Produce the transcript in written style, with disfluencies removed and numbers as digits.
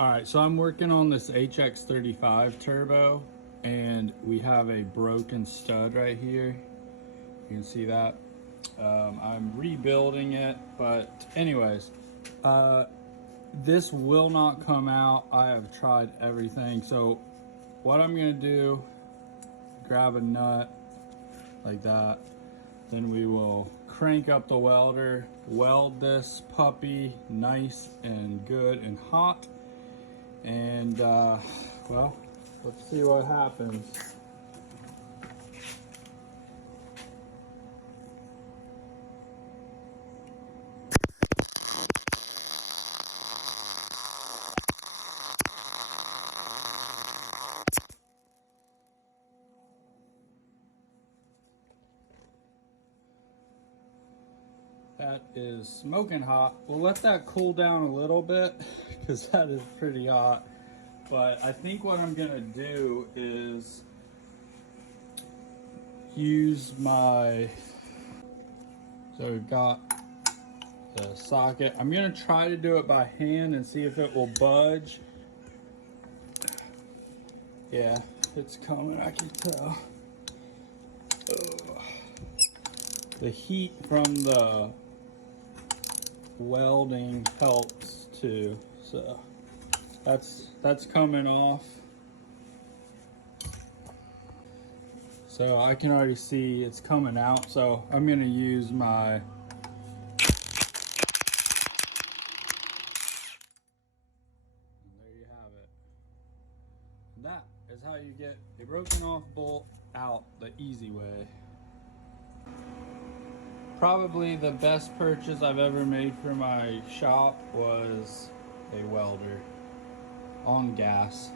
All right, so I'm working on this HX35 turbo and we have a broken stud right here. You can see that. I'm rebuilding it, but anyways, this will not come out. I have tried everything. So what I'm gonna do, grab a nut like that, then we will crank up the welder, weld this puppy nice and good and hot. And well, let's see what happens. That is smoking hot. We'll let that cool down a little bit because that is pretty hot. But I think what I'm gonna do is use my, so we've got the socket. I'm gonna try to do it by hand and see if it will budge. Yeah, it's coming, I can tell. Ugh. The heat from the welding helps too, so that's coming off. So I can already see it's coming out, so I'm gonna use my there you have it. That is how you get a broken off bolt out the easy way. Probably the best purchase I've ever made for my shop was a welder on gas.